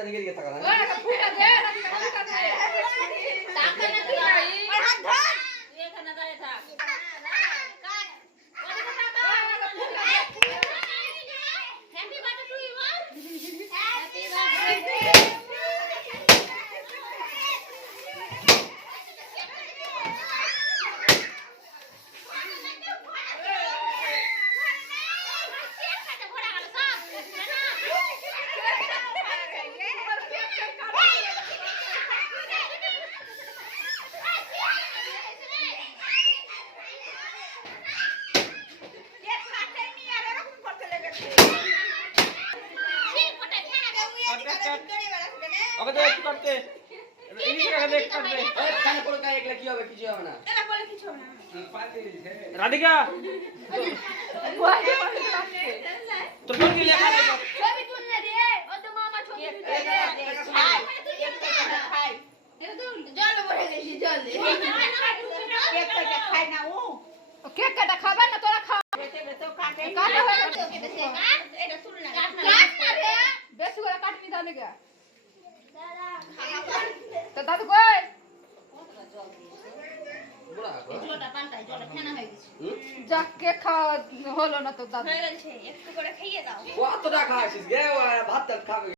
যা দিকে দিকে তাকা না ওই ফুটা দে ফুটা দে টাকা না তুই হাত ধর তুই এখানে দাঁড়িয়ে থাক happy birthday to you happy birthday ওকে দে একটু কাটতে ইনি কে দে কাটতে এই খানা পড়ে কাই একলা কি হবে কিছু হবে না এটা বলে কিছু হবে না রাধিকা তোর কোন কি লেখা আছে ছবি তুলনে দে ও তো মামা ছবি তুলনে দে খাই খাই এটা তো জল ভরে গেছি জল দে কেক কাটা খাই না ও কেক কাটা খাবা না তোরা খা তো কাটে কাটা হয়ে গেছে কাট এটা তুল না কাট না রে বেশি করে কাটনি দাও কে দাদা খাওয়া তো দাদু কই বুড়া গো জলটা পাল্টাই জলটা ফেনা হয়ে গেছে যাক কেক খাওয়া হলো না তো দাদু হয়ে গেছে একটু করে খাইয়ে দাও কতটা খাইছিস গে ভাত খাবে